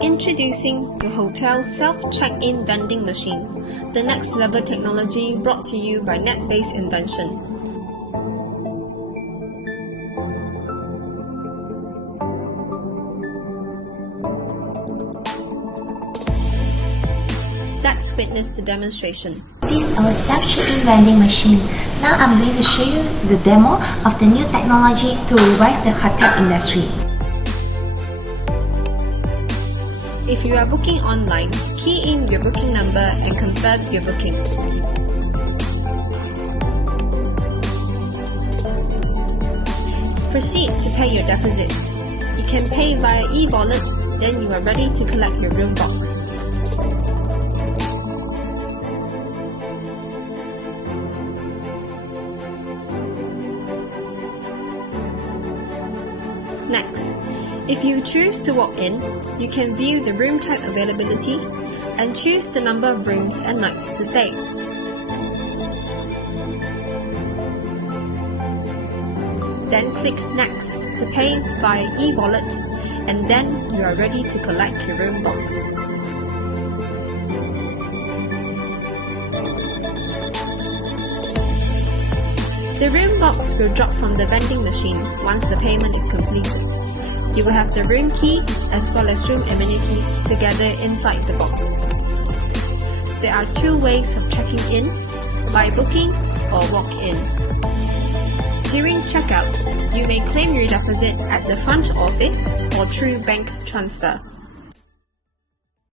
Introducing the hotel self-check-in vending machine, the next level technology brought to you by Netbase Invention. Let's witness the demonstration. This is our self-check-in vending machine. Now I'm going to show you the demo of the new technology to revive the hotel industry. If you are booking online, key in your booking number and confirm your booking. Proceed to pay your deposit. You can pay via e-wallet, then you are ready to collect your room box. Next, if you choose to walk in, you can view the room type availability and choose the number of rooms and nights to stay. Then click Next to pay via e-wallet, and then you are ready to collect your room box. The room box will drop from the vending machine once the payment is completed. You will have the room key as well as room amenities together inside the box. There are two ways of checking in, by booking or walk-in. During checkout, you may claim your deposit at the front office or through bank transfer.